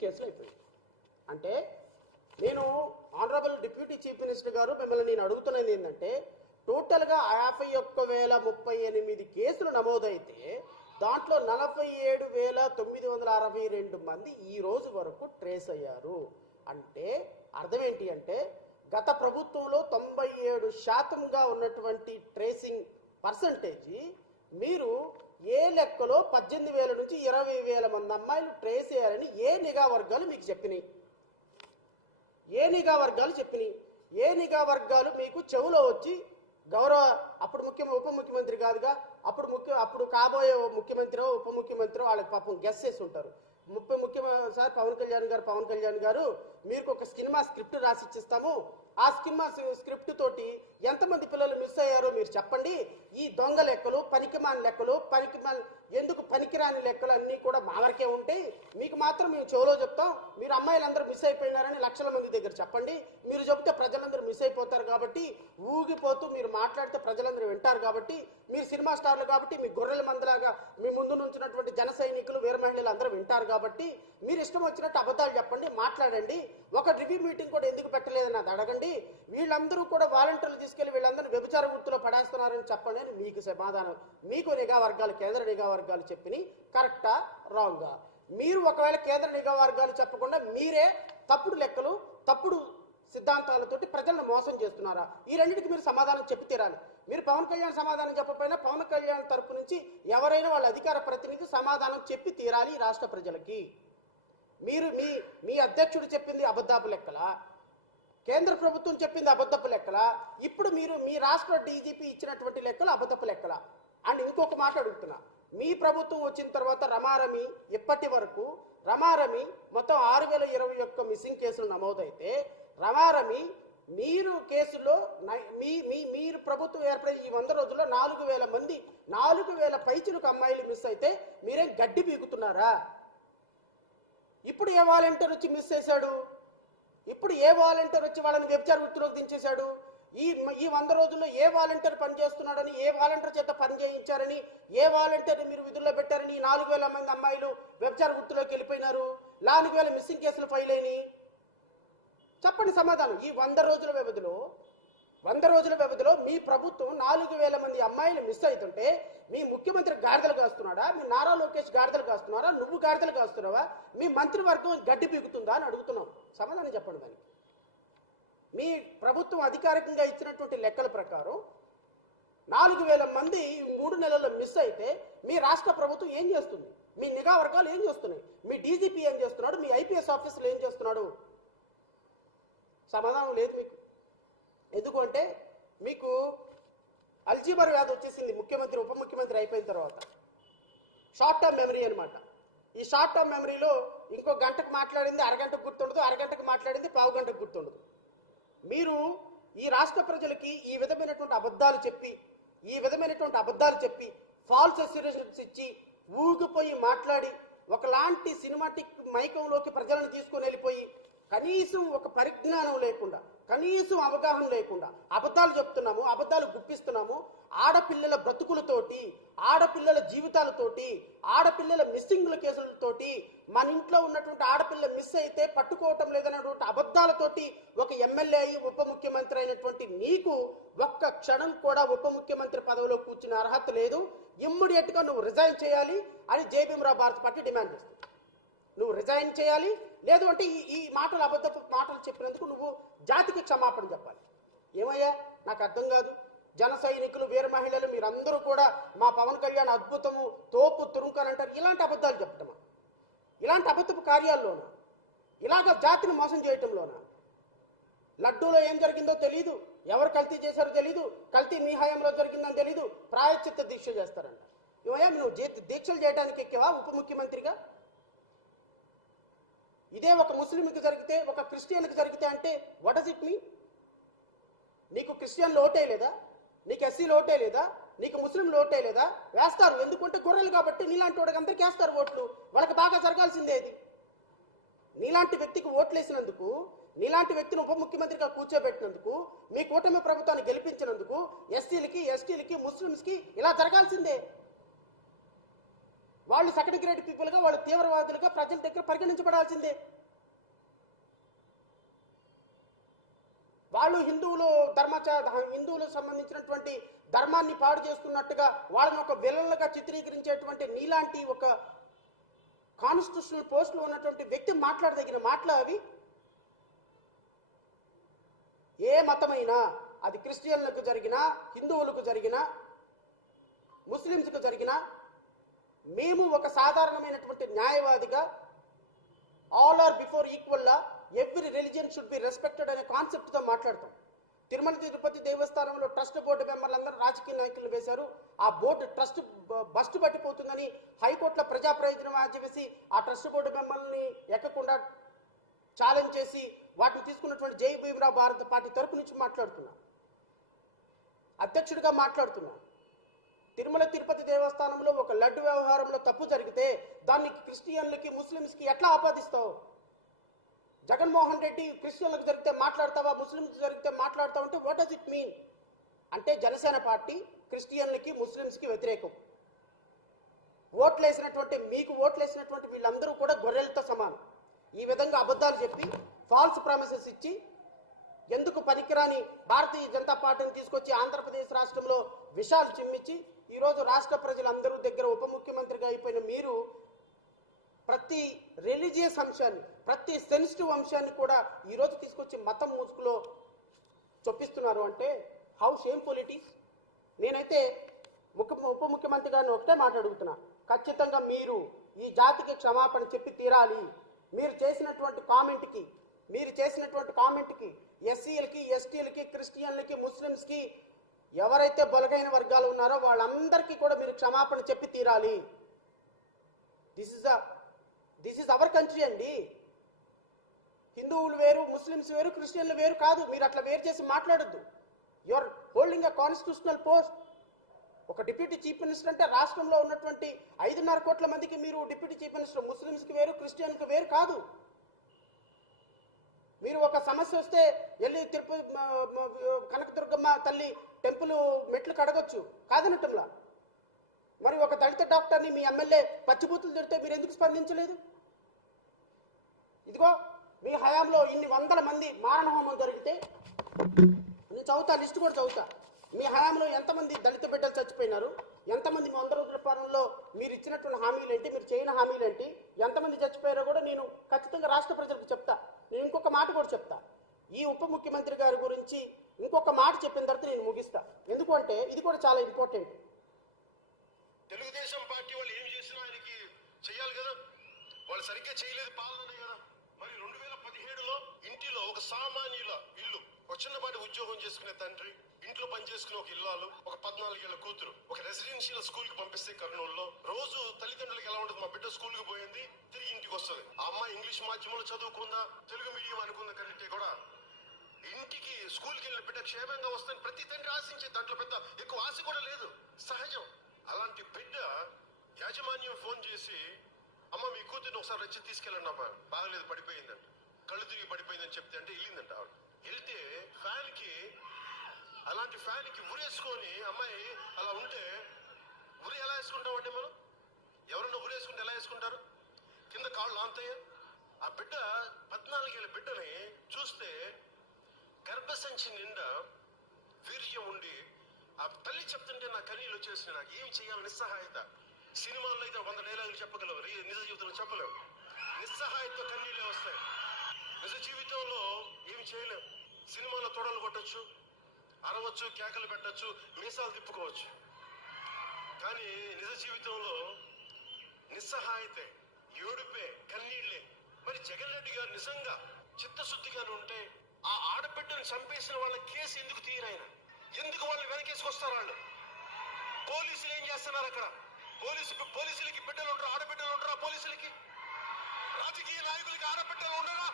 కేసులు అంటే నేను ఆనరబుల్ డిప్యూటీ చీఫ్ మినిస్టర్ గారు మిమ్మల్ని నేను అడుగుతున్నది ఏంటంటే టోటల్గా యాభై ఒక్క వేల ముప్పై ఎనిమిది కేసులు నమోదైతే దాంట్లో నలభై ఏడు వేల తొమ్మిది వందల అరవై రెండు మంది ఈ రోజు వరకు ట్రేస్ అయ్యారు. అంటే అర్థం ఏంటి అంటే గత ప్రభుత్వంలో తొంభై ఏడు శాతంగా ఉన్నటువంటి ట్రేసింగ్ పర్సంటేజీ మీరు ఏ లెక్కలో పద్దెనిమిది వేల నుంచి ఇరవై వేల మంది అమ్మాయిలు ట్రేస్ చేయాలని ఏ నిఘా వర్గాలు మీకు చెప్పినాయి? ఏ నిఘా వర్గాలు చెప్పినాయి? ఏ నిఘా వర్గాలు మీకు చెవులో వచ్చి గౌరవ అప్పుడు ముఖ్య ఉప ముఖ్యమంత్రి కాదుగా అప్పుడు ముఖ్య అప్పుడు కాబోయే ముఖ్యమంత్రి ఉప ముఖ్యమంత్రి వాళ్ళకి పాపం గెస్ చేసి ఉంటారు. ముప్పై ముఖ్యమంత్రి సార్ పవన్ కళ్యాణ్ గారు పవన్ కళ్యాణ్ గారు మీకు ఒక సినిమా స్క్రిప్ట్ రాసి ఇచ్చిస్తాము. ఆ సినిమా స్క్రిప్ట్ తోటి ఎంతమంది పిల్లలు మిస్ అయ్యారో మీరు చెప్పండి. ఈ దొంగ లెక్కలు పనికిమాని లెక్కలు పనికిమాని ఎందుకు పనికిరాని లెక్కలు అన్నీ కూడా మా వరకే ఉంటాయి? మీకు మాత్రం మేము చెవులో చెప్తాం. మీరు అమ్మాయిలందరూ మిస్ అయిపోయినారని లక్షల మంది దగ్గర చెప్పండి. మీరు చెబితే ప్రజలందరూ మిస్ అయిపోతారు కాబట్టి ఊగిపోతూ మీరు మాట్లాడితే ప్రజలందరూ వింటారు కాబట్టి మీరు సినిమా స్టార్లు కాబట్టి మీ గొర్రెల మందిలాగా మీ ముందు నుంచినటువంటి జన సైనికులు వీర మహిళలు అందరూ వింటారు కాబట్టి మీరు ఇష్టం వచ్చినట్టు అబద్ధాలు చెప్పండి మాట్లాడండి. ఒక రివ్యూ మీటింగ్ కూడా ఎందుకు పెట్టలేదని అది అడగండి. వీళ్ళందరూ కూడా వాలంటీర్లు తీసుకెళ్ళి వీళ్ళందరూ వ్యభిచార వృత్తిలో పడేస్తున్నారని చెప్పండి మీకు సమాధానం. మీకు నిఘా వర్గాలు కేంద్ర నిఘా వర్గాలు చెప్పినాయి కరెక్టా? రాంగా. మీరు ఒకవేళ కేంద్ర నిఘా వర్గాలు చెప్పకుండా మీరే తప్పుడు లెక్కలు తప్పుడు సిద్ధాంతాలతోటి ప్రజలను మోసం చేస్తున్నారా? ఈ రెండింటికి మీరు సమాధానం చెప్పి తీరాలి. మీరు పవన్ కళ్యాణ్ సమాధానం చెప్పకపోయినా పవన్ కళ్యాణ్ తరపు నుంచి ఎవరైనా వాళ్ళ అధికార ప్రతినిధి సమాధానం చెప్పి తీరాలి రాష్ట్ర ప్రజలకి. మీరు మీ మీ అధ్యక్షుడు చెప్పింది అబద్ధాపు లెక్కల? కేంద్ర ప్రభుత్వం చెప్పింది అబద్ధపు లెక్కల? ఇప్పుడు మీరు మీ రాష్ట్ర డీజీపీ ఇచ్చినటువంటి లెక్కలు అబద్ధపు లెక్కల? అండ్ ఇంకొక మాట అడుగుతున్నా. మీ ప్రభుత్వం వచ్చిన తర్వాత రమారమి ఇప్పటి వరకు రమారమి మొత్తం ఆరు వేల ఇరవై ఒక్క మిస్సింగ్ కేసులు నమోదైతే రమారమి మీరు కేసులో మీ మీ మీరు ప్రభుత్వం ఏర్పడిన ఈ వంద రోజుల్లో నాలుగు వేల మంది నాలుగు వేల పైచులకు అమ్మాయిలు మిస్ అయితే మీరేం గడ్డి పీకుతున్నారా? ఇప్పుడు ఏ వాలంటీర్ వచ్చి మిస్ చేశాడు? ఇప్పుడు ఏ వాలంటీర్ వచ్చి వాళ్ళని వ్యభిచార వృత్తిలోకి దించేశాడు? ఈ ఈ వంద రోజుల్లో ఏ వాలంటీర్ పని చేస్తున్నాడని ఏ వాలంటీర్ చేత పని చేయించారని ఏ వాలంటీర్ మీరు విధుల్లో పెట్టారని ఈ నాలుగు వేల మంది అమ్మాయిలు వ్యభిచార వృత్తిలోకి వెళ్ళిపోయినారు. నాలుగు వేల మిస్సింగ్ కేసులు ఫైల్ అయినాయి. చెప్పండి సమాధానం. ఈ వంద రోజుల వ్యవధిలో వంద రోజుల వ్యవధిలో మీ ప్రభుత్వం నాలుగు వేల మంది అమ్మాయిలు మిస్ అవుతుంటే మీ ముఖ్యమంత్రి గాడిదలు కాస్తున్నాడా? మీ నారా లోకేష్ గాడిదలు కాస్తున్నారా? నువ్వు గాడిదలు కాస్తున్నావా? మీ మంత్రివర్గం గడ్డి పీకుతుందా అని అడుగుతున్నాం. సమాధానం చెప్పండి దానికి మీ ప్రభుత్వం అధికారికంగా ఇచ్చినటువంటి లెక్కల ప్రకారం నాలుగు వేల మంది ఈ మూడు నెలల్లో మిస్ అయితే మీ రాష్ట్ర ప్రభుత్వం ఏం చేస్తుంది? మీ నిఘా వర్గాలు ఏం చేస్తున్నాయి? మీ డీజీపీ ఏం చేస్తున్నాడు? మీ ఐపీఎస్ ఆఫీసులు ఏం చేస్తున్నాడు? సమాధానం లేదు మీకు. ఎందుకంటే మీకు అల్జీబర్ వ్యాధి వచ్చేసింది ముఖ్యమంత్రి ఉప ముఖ్యమంత్రి అయిపోయిన తర్వాత. షార్ట్ టర్మ్ మెమరీ అనమాట ఈ షార్ట్ టర్మ్ మెమరీలో ఇంకో గంటకు మాట్లాడింది అరగంటకు గుర్తుండదు అరగంటకు మాట్లాడింది పావు గంటకు గుర్తుండదు. మీరు ఈ రాష్ట్ర ప్రజలకి ఈ విధమైనటువంటి అబద్ధాలు చెప్పి ఈ విధమైనటువంటి అబద్ధాలు చెప్పి ఫాల్స్ అస్యూరేషన్స్ ఇచ్చి ఊగిపోయి మాట్లాడి ఒకలాంటి సినిమాటిక్ మైకంలోకి ప్రజలను తీసుకొని వెళ్ళిపోయి కనీసం ఒక పరిజ్ఞానం లేకుండా కనీసం అవగాహన లేకుండా అబద్ధాలు చెప్తున్నాము అబద్ధాలు గుప్పిస్తున్నాము ఆడపిల్లల బ్రతుకులతోటి ఆడపిల్లల జీవితాలతోటి ఆడపిల్లల మిస్సింగ్ల కేసులతోటి మన ఇంట్లో ఉన్నటువంటి ఆడపిల్ల మిస్ అయితే పట్టుకోవటం లేదన్నటువంటి అబద్ధాలతోటి ఒక ఎమ్మెల్యే అయి ఉప ముఖ్యమంత్రి అయినటువంటి నీకు ఒక్క క్షణం కూడా ఉప ముఖ్యమంత్రి పదవిలో కూర్చున్న అర్హత లేదు. ఇమ్మీడియట్గా నువ్వు రిజైన్ చేయాలి అని జేబీఎంరావు భారత్ పార్టీ డిమాండ్ చేస్తుంది. నువ్వు రిజైన్ చేయాలి. లేదు అంటే ఈ ఈ మాటలు అబద్ధపు మాటలు చెప్పినందుకు నువ్వు జాతికి క్షమాపణ చెప్పాలి. ఏమయ్యా? నాకు అర్థం కాదు. జన సైనికులు వీర మహిళలు మీరందరూ కూడా మా పవన్ కళ్యాణ్ అద్భుతము తోపు తురుంకని అంటారు. ఇలాంటి అబద్ధాలు చెప్పటమా? ఇలాంటి అబద్ధపు కార్యాల్లోనా? ఇలాగ జాతిని మోసం చేయటంలోనా? లడ్డూలో ఏం జరిగిందో తెలీదు. ఎవరు కల్తీ చేశారో తెలీదు. కల్తీ మీ హయాంలో జరిగిందని తెలీదు. ప్రాయశ్చిత్త దీక్ష చేస్తారంట. ఇవయ్యా నువ్వు దీక్షలు చేయడానికి ఎక్కేవా ఉప ముఖ్యమంత్రిగా? ఇదే ఒక ముస్లింకి జరిగితే ఒక క్రిస్టియన్కి జరిగితే అంటే వాట్ ఇస్ ఇట్ మీ నీకు క్రిస్టియన్ ఓటే లేదా? నీకు ఎస్సీలు ఓటే లేదా? నీకు ముస్లింలు ఓటే లేదా? వేస్తారు. ఎందుకంటే గొర్రెలు కాబట్టి నీలాంటి వాడికి అందరికీ వేస్తారు ఓట్లు. వాళ్ళకి బాగా జరగాల్సిందే ఇది. నీలాంటి వ్యక్తికి ఓట్లేసినందుకు నీలాంటి వ్యక్తిని ఉప ముఖ్యమంత్రిగా కూర్చోబెట్టినందుకు మీ కూటమి ప్రభుత్వాన్ని గెలిపించినందుకు ఎస్సీలకి ఎస్టీలకి ముస్లిమ్స్కి ఇలా జరగాల్సిందే. వాళ్ళు సెకండ్ గ్రేడ్ పీపుల్గా వాళ్ళు తీవ్రవాదులుగా ప్రజల దగ్గర పరిగణించబడాల్సిందే. వాళ్ళు హిందువులు ధర్మచ హిందువులకు సంబంధించినటువంటి ధర్మాన్ని పాడు చేస్తున్నట్టుగా వాళ్ళని ఒక విలన్లుగా చిత్రీకరించేటువంటి నీలాంటి ఒక కాన్స్టిట్యూషనల్ పోస్టులో ఉన్నటువంటి వ్యక్తి మాట్లాడదగిన మాటలు అవి. ఏ మతమైనా అది క్రిస్టియన్లకు జరిగినా హిందువులకు జరిగినా ముస్లిమ్స్కు జరిగినా మేము ఒక సాధారణమైనటువంటి న్యాయవాదిగా all are before ఈక్వల్లా every religion should be respected అనే కాన్సెప్ట్తో మాట్లాడతాం. తిరుమల తిరుపతి దేవస్థానంలో ట్రస్ట్ బోర్డు మెంబర్లందరూ రాజకీయ నాయకులు వేశారు. ఆ బోర్డు ట్రస్ట్ బస్ట్ బస్టు పట్టిపోతుందని హైకోర్టులో ప్రజా ప్రయోజనం ఆజవేసి ఆ ట్రస్ట్ బోర్డు మెంబర్ని ఎక్కకుండా ఛాలెంజ్ చేసి వాటిని తీసుకున్నటువంటి జై భీమరావు భారత పార్టీ తరపు నుంచి మాట్లాడుతున్నా. అధ్యక్షుడిగా మాట్లాడుతున్నాను తిరుమల తిరుపతి దేవస్థానంలో ఒక లడ్డు వ్యవహారంలో తప్పు జరిగితే దాన్ని క్రిస్టియన్లకి ముస్లిమ్స్కి ఎట్లా ఆపాదిస్తావు? జగన్మోహన్ రెడ్డి క్రిస్టియన్లకు జరిగితే మాట్లాడతావా? ముస్లిమ్స్ జరిగితే మాట్లాడతావు అంటే వాట్ డస్ ఇట్ మీన్ అంటే జనసేన పార్టీ క్రిస్టియన్లకి ముస్లిమ్స్కి వ్యతిరేకం. ఓట్లేసినటువంటి మీకు ఓట్లేసినటువంటి వీళ్ళందరూ కూడా గొర్రెలతో సమానం. ఈ విధంగా అబద్ధాలు చెప్పి ఫాల్స్ ప్రామిసెస్ ఇచ్చి ఎందుకు పనికిరాని భారతీయ జనతా పార్టీని తీసుకొచ్చి ఆంధ్రప్రదేశ్ రాష్ట్రంలో విషాలు చిమ్మించి ఈరోజు రాష్ట్ర ప్రజలందరూ దగ్గర ఉప ముఖ్యమంత్రిగా అయిపోయిన మీరు ప్రతి రిలీజియస్ అంశాన్ని ప్రతి సెన్సిటివ్ అంశాన్ని కూడా ఈరోజు తీసుకొచ్చి మతం ముసుగులో చొప్పిస్తున్నారు అంటే హౌ షేమ్ పొలిటిక్స్ నేనైతే ముఖ్య ఉప ముఖ్యమంత్రి గారిని ఒకటే మాట్లాడుగుతున్నా ఖచ్చితంగా మీరు ఈ జాతికి క్షమాపణ చెప్పి తీరాలి. మీరు చేసినటువంటి కామెంట్కి మీరు చేసినటువంటి కామెంట్కి ఎస్సీలకి ఎస్టీలకి క్రిస్టియన్లకి ముస్లిమ్స్కి ఎవరైతే బలగైన వర్గాలు ఉన్నారో వాళ్ళందరికీ కూడా మీరు క్షమాపణ చెప్పి తీరాలి. This is this is our country అండి. హిందువులు వేరు ముస్లిమ్స్ వేరు క్రిస్టియన్లు వేరు కాదు. మీరు అట్లా వేరు చేసి మాట్లాడొద్దు. You are holding a constitutional post ఒక డిప్యూటీ చీఫ్ మినిస్టర్ అంటే రాష్ట్రంలో ఉన్నటువంటి ఐదున్నర కోట్ల మందికి మీరు డిప్యూటీ చీఫ్ మినిస్టర్ ముస్లిమ్స్కి వేరు క్రిస్టియన్కి వేరు కాదు. మీరు ఒక సమస్య వస్తే వెళ్ళి తిరుపతి కనకదుర్గమ్మ తల్లి టెంపుల్ మెట్లు కడగొచ్చు. కాదనటంలా? మరి ఒక దళిత డాక్టర్ని మీ ఎమ్మెల్యే పచ్చిబూతులు తిడితే మీరు ఎందుకు స్పందించలేదు? ఇదిగో మీ హయాంలో ఇన్ని వందల మంది మారణహోమం జరిగితే నేను చదువుతా లిస్ట్ కూడా చదువుతా. మీ హయాంలో ఎంతమంది దళిత బిడ్డలు చచ్చిపోయినారు? ఎంతమంది మీ వంద రోజుల పాలనలో మీరు ఇచ్చినటువంటి హామీలు ఏంటి మీరు చేయని హామీలు ఏంటి ఎంతమంది చచ్చిపోయారో కూడా నేను ఖచ్చితంగా రాష్ట్ర ప్రజలకు చెప్తా. నేను ఇంకొక మాట కూడా చెప్తా. ఈ ఉప ముఖ్యమంత్రి గారి గురించి ఇంకొక మాట చెప్పిన తర్వాత నేను ముగిస్తా. ఎందుకంటే ఇది కూడా చాలా ఇంపార్టెంట్ తెలుగుదేశం పార్టీ వాళ్ళు ఏం చేసినా ఆయనకి చేయాలి కదా. వాళ్ళు సరిగ్గా చేయలేదు పాలన కదా. మరి రెండు వేల పదిహేడులో ఇంటిలో ఒక సామాన్యుల ఇల్లు ఒక చిన్నపాటి ఉద్యోగం చేసుకునే తండ్రి ఇంట్లో పని చేసుకునే ఒక ఇల్లాలు ఒక పద్నాలుగేళ్ళ కూతురు ఒక రెసిడెన్షియల్ స్కూల్కి పంపిస్తే కర్నూలులో రోజు తల్లిదండ్రులకు ఎలా ఉంటుంది? మా బిడ్డ స్కూల్కి పోయింది తిరిగి ఇంటికి వస్తుంది. ఆ అమ్మాయి ఇంగ్లీష్ మాధ్యమంలో చదువుకుందా? తెలుగు మీడియం అనుకుందా కంటే కూడా? ఇంటికి స్కూల్కి వెళ్ళిన బిడ్డ క్షేమంగా వస్తుంది ప్రతి తండ్రి ఆశించే దాంట్లో పెద్ద ఎక్కువ ఆశ కూడా లేదు. సహజం. అలాంటి బిడ్డ యాజమాన్యం ఫోన్ చేసి అమ్మ మీ కూతుర్ని ఒకసారి వచ్చి తీసుకెళ్ళండి అమ్మ. బాగలేదు పడిపోయిందండి కళ్ళు తిరిగి పడిపోయిందని చెప్తే అంటే వెళ్ళిందంట ఆవిడ. వెళ్తే ఫ్యాన్కి అలాంటి ఫ్యాన్కి ఉరేసుకొని అమ్మాయి అలా ఉంటే ఉరి ఎలా వేసుకుంటామండి మనం? ఎవరన్నా ఉరేసుకుంటే ఎలా వేసుకుంటారు? కింద కాళ్ళు ఆంతయ్య ఆ బిడ్డ పద్నాలుగేళ్ళ బిడ్డని చూస్తే గర్భసంచి నిండా వీర్యం ఉండి ఆ తల్లి చెప్తుంటే నా కన్నీళ్ళు వచ్చేసిన నాకు ఏం చేయాలి? నిస్సహాయత. సినిమాల్లో అయితే వంద డైలాగులు చెప్పగలవు. నిజ జీవితంలో చెప్పలేవు. నిస్సహాయత కన్నీళ్ళే వస్తాయి. నిజ జీవితంలో ఏమి చేయలేం. సినిమాలో తొడలు కొట్టొచ్చు అరవచ్చు కేకలు పెట్టొచ్చు మీసాలు తిప్పుకోవచ్చు. కానీ నిజ జీవితంలో నిస్సహాయతే ఏడుపే కన్నీళ్ళే. మరి జగన్ రెడ్డి గారు నిజంగా చిత్తశుద్ధిగానే ఉంటే ఆ ఆడబిడ్డను చంపేసిన వాళ్ళ కేసు ఎందుకు తీయరాయన ఎందుకు వాళ్ళు వెనకేసుకొస్తారు వాళ్ళు? పోలీసులు ఏం చేస్తున్నారు అక్కడ? పోలీసు పోలీసులకి బిడ్డలు ఉండరు ఆడబిడ్డలు ఉండరా పోలీసులకి? రాజకీయ నాయకులకి ఆడబిడ్డలు ఉండరా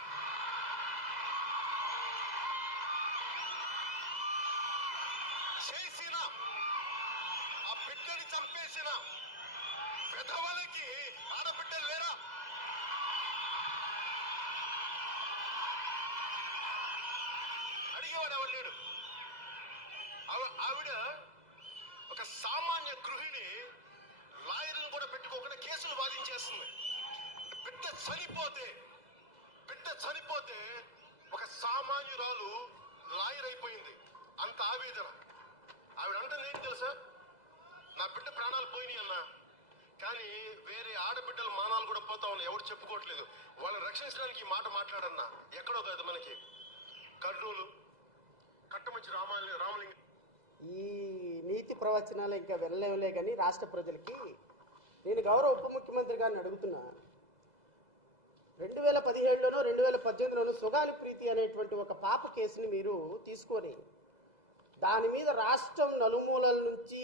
చేసిన ఆ చంపేసిన పెదవులకి ఆడబిడ్డలు లేరా అడిగేవాడు ఎవరు లేడు. ఆవిడ ఒక సామాన్య గృహిణి లాయర్ని కూడా పెట్టుకోకుండా కేసులు వాదించేస్తుంది. బిడ్డ చనిపోతే బిడ్డ చనిపోతే ఒక సామాన్యురాలు లాయర్ అయిపోయింది. అంత ఆవేదన. ఆవిడ అంటే ఏం తెలుసా? నా బిడ్డ ప్రాణాలు పోయినాయి అన్న. కానీ వేరే ఆడబిడ్డల మానాలు కూడా పోతా ఉన్నాయి. ఎవరు చెప్పుకోవట్లేదు. వాళ్ళని రక్షించడానికి ఈ మాట మాట్లాడన్నా. ఎక్కడో కాదు మనకి. కర్నూలు కట్టమంచి రామాలి రామలింగ ఈ నీతి ప్రవచనాలు ఇంకా వెళ్ళలేవులే కానీ రాష్ట్ర ప్రజలకి నేను గౌరవ ఉప ముఖ్యమంత్రి గారిని అడుగుతున్నా. రెండు వేల పదిహేడులోనో రెండు వేల పద్దెనిమిదిలోనో సుగాలి ప్రీతి అనేటువంటి ఒక పాప కేసుని మీరు తీసుకొని దాని మీద రాష్ట్రం నలుమూలల నుంచి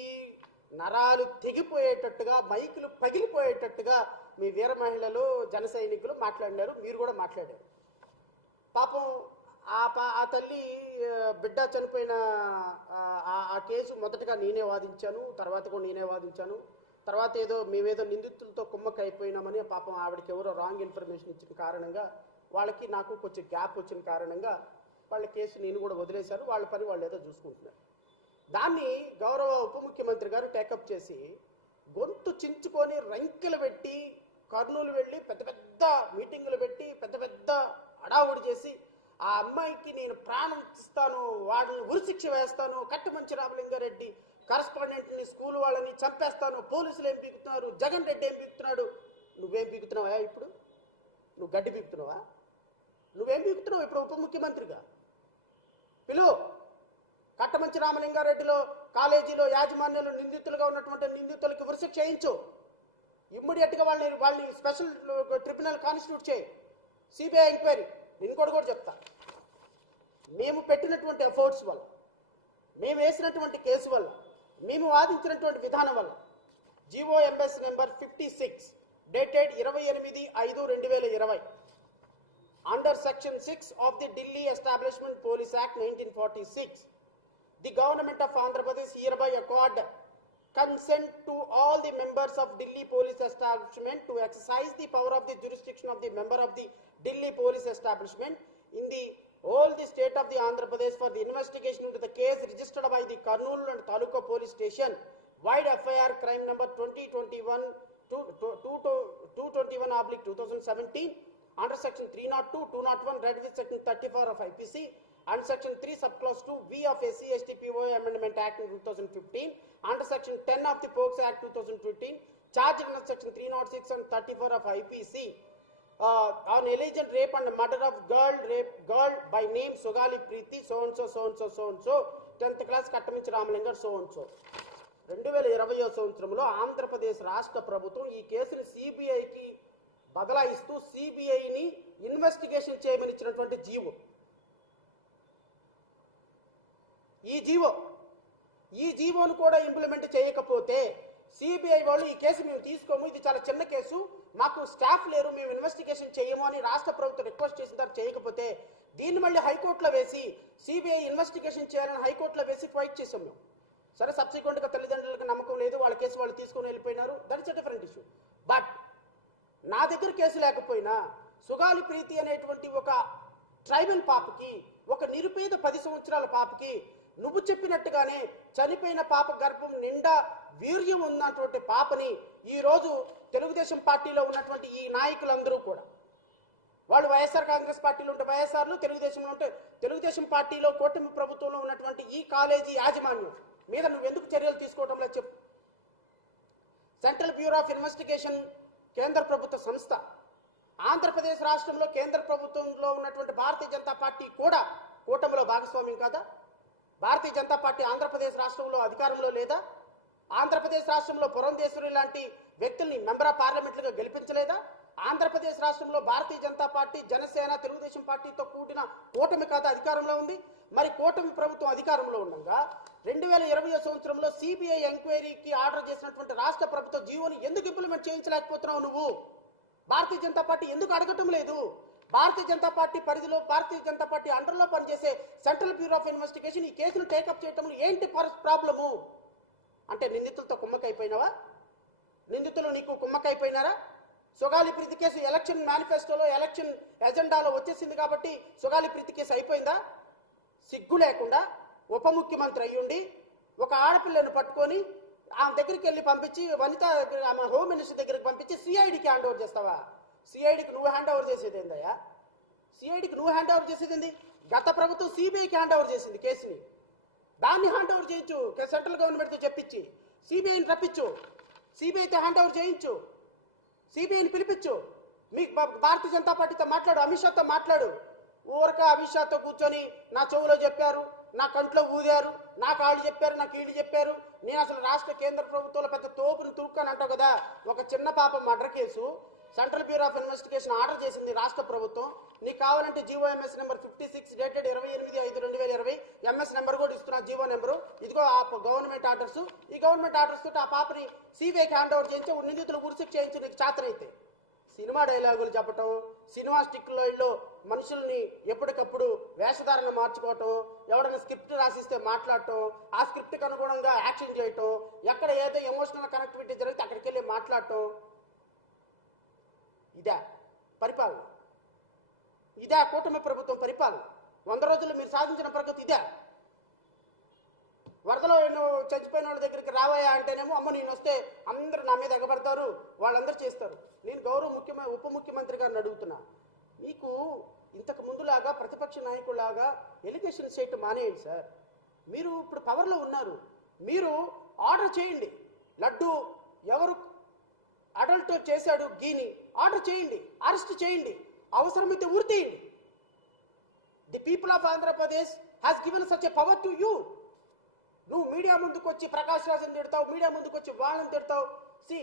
నరాలు తెగిపోయేటట్టుగా మైకులు పగిలిపోయేటట్టుగా మీ వీర మహిళలు జన సైనికులు మాట్లాడినారు. మీరు కూడా మాట్లాడారు. పాపం ఆ పా ఆ తల్లి బిడ్డ చనిపోయిన ఆ, ఆ- కేసు మొదటగా నేనే వాదించాను తర్వాత కూడా నేనే వాదించాను. తర్వాత ఏదో మేమేదో నిందితులతో కుమ్మక్క అయిపోయినామని పాపం ఆవిడకి ఎవరో రాంగ్ ఇన్ఫర్మేషన్ ఇచ్చిన కారణంగా వాళ్ళకి నాకు కొంచెం గ్యాప్ వచ్చిన కారణంగా వాళ్ళ కేసు నేను కూడా వదిలేశారు వాళ్ళ పని వాళ్ళు ఏదో చూసుకుంటున్నారు. దాన్ని గౌరవ ఉప ముఖ్యమంత్రి గారు టేకప్ చేసి గొంతు చించుకొని రంకెలు పెట్టి కర్నూలు వెళ్ళి పెద్ద పెద్ద మీటింగులు పెట్టి పెద్ద పెద్ద అడావుడి చేసి ఆ అమ్మాయికి నేను ప్రాణం ఇస్తాను వాళ్ళని ఉరిశిక్ష వేస్తాను కట్టమంచి రామలింగారెడ్డి కరస్పాండెంట్ని స్కూల్ వాళ్ళని చంపేస్తాను పోలీసులు ఏం పీకుతున్నారు జగన్ రెడ్డి ఏం పీకుతున్నాడు? నువ్వేం పీకుతున్నావా ఇప్పుడు? నువ్వు గడ్డి పీకుతున్నావా? నువ్వేం పీకుతున్నావు ఇప్పుడు ఉప ముఖ్యమంత్రిగా? పిలువు. కట్టమంచి రామలింగారెడ్డిలో కాలేజీలో యాజమాన్యాలు నిందితులుగా ఉన్నటువంటి నిందితులకి ఉరిశిక్ష చేయించు. ఇమ్మీడియట్గా వాళ్ళని వాళ్ళని స్పెషల్ ట్రిబ్యునల్ కాన్స్టిట్యూట్ చేయి. సిబిఐ ఎంక్వైరీ నేను కూడా కూడా చెప్తా. మేము పెట్టినటువంటి ఎఫర్ట్స్ వల్ల మేము వేసినటువంటి కేసు వల్ల మేము వాదించినటువంటి విధానం వల్ల GO MS number fifty six dated ఇరవై ఎనిమిది ఐదు రెండు వేల ఇరవై under section six of the Delhi establishment police act nineteen forty six the government of Andhra Pradesh hereby accord consent to all the members of Delhi Police Establishment to exercise the power of the jurisdiction of the member of the Delhi Police Establishment in the all the state of the Andhra Pradesh for the investigation into the case registered by the Karnool and Taluka Police Station, wide FIR crime number 2021 to, to, to, to 221 oblique 2017 under section 302, 201 read with section 34 of IPC and section three sub clause two V of SC ST PO amendment act two thousand fifteen and section ten of the POCSO act two thousand fifteen charge and section three nought six and thirty four of IPC on allegation rape and murder of girl rape girl by name Sugali Preethi son so son so son so tenth class Kattaminchi Ramalingar son so రెండు వేల ఇరవై సంవత్సరంలో ఆంధ్రప్రదేశ్ రాష్ట్ర ప్రభుత్వం ఈ కేసును సిబిఐకి బదలాయిస్తూ సిబిఐని ఇన్వెస్టిగేషన్ చేయమనిచ్చినటువంటి జీవో. ఈ జీవో ఈ జీవోను కూడా ఇంప్లిమెంట్ చేయకపోతే సిబిఐ వాళ్ళు ఈ కేసు మేము తీసుకోము. ఇది చాలా చిన్న కేసు. మాకు స్టాఫ్ లేరు. మేము ఇన్వెస్టిగేషన్ చేయము అని రాష్ట్ర ప్రభుత్వం రిక్వెస్ట్ చేసిన తర్వాత చేయకపోతే దీన్ని మళ్ళీ హైకోర్టులో వేసి సిబిఐ ఇన్వెస్టిగేషన్ చేయాలని హైకోర్టులో వేసి ఫైట్ చేసాం మేము. సరే సబ్సిక్వెంట్గా తల్లిదండ్రులకు నమ్మకం లేదు. వాళ్ళ కేసు వాళ్ళు తీసుకొని వెళ్ళిపోయినారు. దట్స్ డిఫరెంట్ ఇష్యూ బట్ నా దగ్గర కేసు లేకపోయినా సుగాలి ప్రీతి అనేటువంటి ఒక ట్రైబల్ పాపకి ఒక నిరుపేద పది సంవత్సరాల పాపకి నువ్వు చెప్పినట్టుగానే చనిపోయిన పాప గర్భం నిండా వీర్యం ఉన్నటువంటి పాపని ఈ రోజు తెలుగుదేశం పార్టీలో ఉన్నటువంటి ఈ నాయకులందరూ కూడా. వాళ్ళు వైఎస్ఆర్ కాంగ్రెస్ పార్టీలో ఉంటే వైఎస్ఆర్లు తెలుగుదేశంలో ఉంటే తెలుగుదేశం పార్టీలో కూటమి ప్రభుత్వంలో ఉన్నటువంటి ఈ కాలేజీ యాజమాన్యం మీద నువ్వు ఎందుకు చర్యలు తీసుకోవడం లేదు చెప్పు. సెంట్రల్ బ్యూరో ఆఫ్ ఇన్వెస్టిగేషన్ కేంద్ర ప్రభుత్వ సంస్థ ఆంధ్రప్రదేశ్ రాష్ట్రంలో కేంద్ర ప్రభుత్వంలో ఉన్నటువంటి భారతీయ జనతా పార్టీ కూడా కూటమిలో భాగస్వామ్యం కాదా? భారతీయ జనతా పార్టీ ఆంధ్రప్రదేశ్ రాష్ట్రంలో అధికారంలో లేదా? ఆంధ్రప్రదేశ్ రాష్ట్రంలో పురంధేశ్వరి లాంటి వ్యక్తుల్ని మెంబర్ ఆఫ్ పార్లమెంట్లుగా గెలిపించలేదా? ఆంధ్రప్రదేశ్ రాష్ట్రంలో భారతీయ జనతా పార్టీ జనసేన తెలుగుదేశం పార్టీతో కూడిన కూటమి కాదా అధికారంలో ఉంది. మరి కూటమి ప్రభుత్వం అధికారంలో ఉండగా రెండు వేల ఇరవై సంవత్సరంలో సిబిఐ ఎంక్వైరీకి ఆర్డర్ చేసినటువంటి రాష్ట్ర ప్రభుత్వ జీవోని ఎందుకు ఇంప్లిమెంట్ చేయించలేకపోతున్నావు నువ్వు? భారతీయ జనతా పార్టీ ఎందుకు అడగటం లేదు? భారతీయ జనతా పార్టీ పరిధిలో భారతీయ జనతా పార్టీ అండర్లో పనిచేసే సెంట్రల్ బ్యూరో ఆఫ్ ఇన్వెస్టిగేషన్ ఈ కేసును టేకప్ చేయటంలో ఏంటి ప్రాబ్లము? అంటే నిందితులతో కుమ్మకైపోయినావా నిందితులు నీకు కుమ్మకైపోయినారా సుగాలి ప్రీతి కేసు ఎలక్షన్ మేనిఫెస్టోలో ఎలక్షన్ ఎజెండాలో వచ్చేసింది కాబట్టి సుగాలి ప్రీతి కేసు అయిపోయిందా? సిగ్గు లేకుండా ఉప ముఖ్యమంత్రి అయ్యుండి ఒక ఆడపిల్లను పట్టుకొని ఆమె దగ్గరికి వెళ్ళి పంపించి వనిత దగ్గర- ఆమె హోమ్ మినిస్టర్ దగ్గరికి పంపించి సిఐడికి హ్యాండ్ ఓవర్ చేస్తావా? సిఐడికి నువ్వు హ్యాండ్ ఓవర్ చేసేది ఏందయ్యా? సిఐడికి నువ్వు హ్యాండ్ ఓవర్ చేసేది ఏంది గత ప్రభుత్వం సిబిఐకి హ్యాండ్ ఓవర్ చేసింది కేసుని. దాన్ని హ్యాండ్ ఓవర్ చేయించు సెంట్రల్ గవర్నమెంట్తో చెప్పించి. సిబిఐని రప్పించు. సిబిఐతో హ్యాండ్ ఓవర్ చేయించు. సిబిఐని పిలిపించు. మీకు భారతీయ జనతా పార్టీతో మాట్లాడు అమిత్ షాతో మాట్లాడు. ఊరక అమిత్ షాతో కూర్చొని నా చెవులో చెప్పారు నా కంట్లో ఊదారు నా కాళ్ళు చెప్పారు నాకు వీళ్ళు చెప్పారు. నేను అసలు రాష్ట్ర కేంద్ర ప్రభుత్వంలో పెద్ద తోపుని తురుక్కని అంటావు కదా? ఒక చిన్న పాప murder case. Central bureau of investigation order చేసింది రాష్ట్ర ప్రభుత్వం. నీకు కావాలంటే GO MS number fifty six dated ఇరవై ఎనిమిది ఐదు రెండు వేల ఇరవై. ఎంఎస్ నెంబర్ కూడా ఇస్తున్నా జీవో నెంబరు. ఇదిగో ఆ గవర్నమెంట్ ఆర్డర్స్. ఈ గవర్నమెంట్ ఆర్డర్స్ తోటి ఆ పాపని సిబిఐకి హ్యాండ్ ఓవర్ చేయించి నిందితులు గురిసిక్ చేయించి నీకు చాతనైతే సినిమా డైలాగులు చెప్పటం సినిమా స్టిక్లో మనుషుల్ని ఎప్పటికప్పుడు వేషధారణ మార్చుకోవటం ఎవడైనా స్క్రిప్ట్ రాసిస్తే మాట్లాడటం ఆ స్క్రిప్ట్కి అనుగుణంగా యాక్షన్ చేయటం ఎక్కడ ఏదో ఎమోషనల్ కనెక్టివిటీ జరిగితే అక్కడికి వెళ్ళి మాట్లాడటం ఇదా పరిపాలన. ఇదా కూటమి ప్రభుత్వం పరిపాలన. వంద రోజులు మీరు సాధించిన ప్రగతి ఇదా. వరదలో ఎన్నో చచ్చిపోయిన వాళ్ళ దగ్గరికి రావాయా అంటేనేమో అమ్మ నేను వస్తే అందరూ నా మీద ఎగబడతారు వాళ్ళందరూ చేస్తారు. నేను గౌరవ ముఖ్యమైన ఉప ముఖ్యమంత్రి గారిని అడుగుతున్నా. మీకు ఇంతకు ముందులాగా ప్రతిపక్ష నాయకులాగా ఎలిగేషన్ చేయటం మానేయండి సార్. మీరు ఇప్పుడు పవర్లో ఉన్నారు. మీరు ఆర్డర్ చేయండి. లడ్డు ఎవరు అడల్ట్ చేశాడు గీని ఆర్డర్ చేయండి అరెస్ట్ చేయండి అవసరమైతే ఉరి తీయండి. The people of Andhra Pradesh has given such a power to you నువ్వు మీడియా ముందుకు వచ్చి ప్రకాష్ రాజన్ తిడతావు మీడియా ముందుకు వచ్చి వాళ్ళని తిడతావు. సి